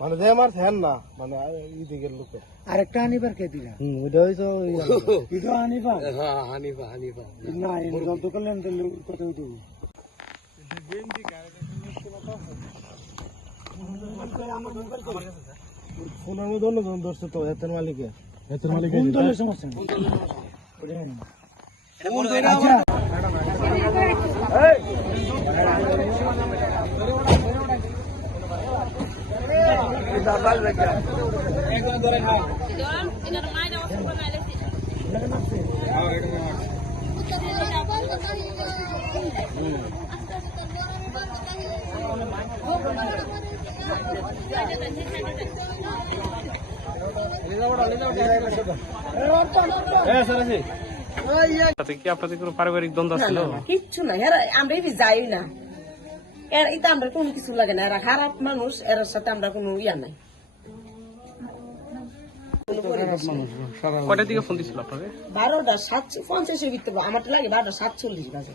মানে যে আমার ফ্যান না মানে এইদিকের লোকে আরেকটা হানিফার কে দিলা ওইটা হইতো এটা হানিফা হ্যাঁ হানিফা হানিফা না এর যত করলেন তাহলে কত হইতো ফোনের মধ্যে অন্যজন ধরছে তো এতের মালিকে কোন দলের সমস্যা আপনাদের কোনো পারিবারিক দ্বন্দ্ব ছিল? কিচ্ছু না, আমরা যাই না, এটা আমরা কোনো কিছু লাগে না, এরা খারাপ মানুষ, এর সাথে আমরা কোনো ইয়া নাই। কয়টার দিকে ফোন দিছিল আপনাকে? 12:50 ভিতরে, আমার লাগে 12:47 বাজে।